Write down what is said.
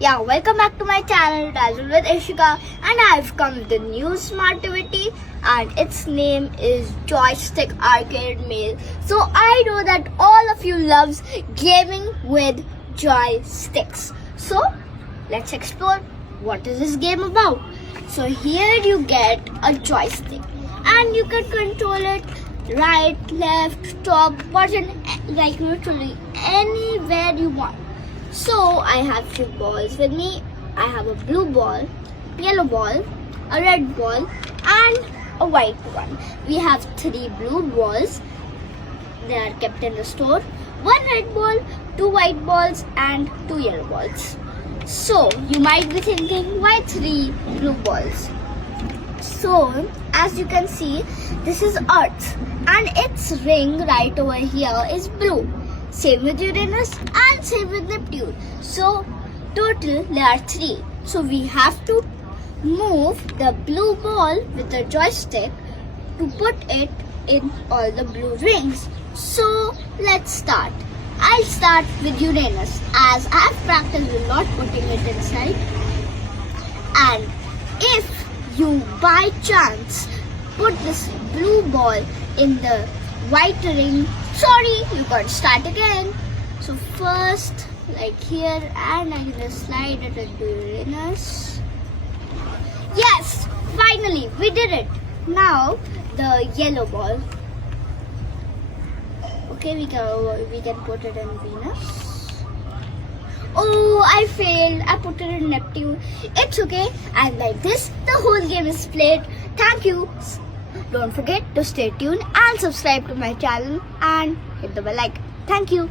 Yeah, welcome back to my channel Dazzle with Ishika, and I've come with a new smart activity and its name is Joystick Arcade Mail. So I know that all of you loves gaming with joysticks. So let's explore what is this game about. So here you get a joystick and you can control it right, left, top, button, like literally anywhere you want. So I have few balls with me. I have a blue ball, yellow ball, a red ball and a white one. We have 3 blue balls. They are kept in the store. 1 red ball, 2 white balls and 2 yellow balls. So you might be thinking, why 3 blue balls? So as you can see, this is Earth and its ring right over here is blue. Same with Uranus and same with Neptune. So total there are 3. So we have to move the blue ball with the joystick to put it in all the blue rings. So let's start. I'll start with Uranus as I've practiced a lot putting it inside. And if you by chance put this blue ball in the white ring, sorry, you got to start again. So first, like here, and I'm gonna slide it into Uranus. Yes, finally we did it. Now the yellow ball. Okay, we can put it in Venus. Oh, I failed. I put it in Neptune. It's okay. And like this, the whole game is played. Thank you. Don't forget to stay tuned and subscribe to my channel and hit the bell icon. Thank you.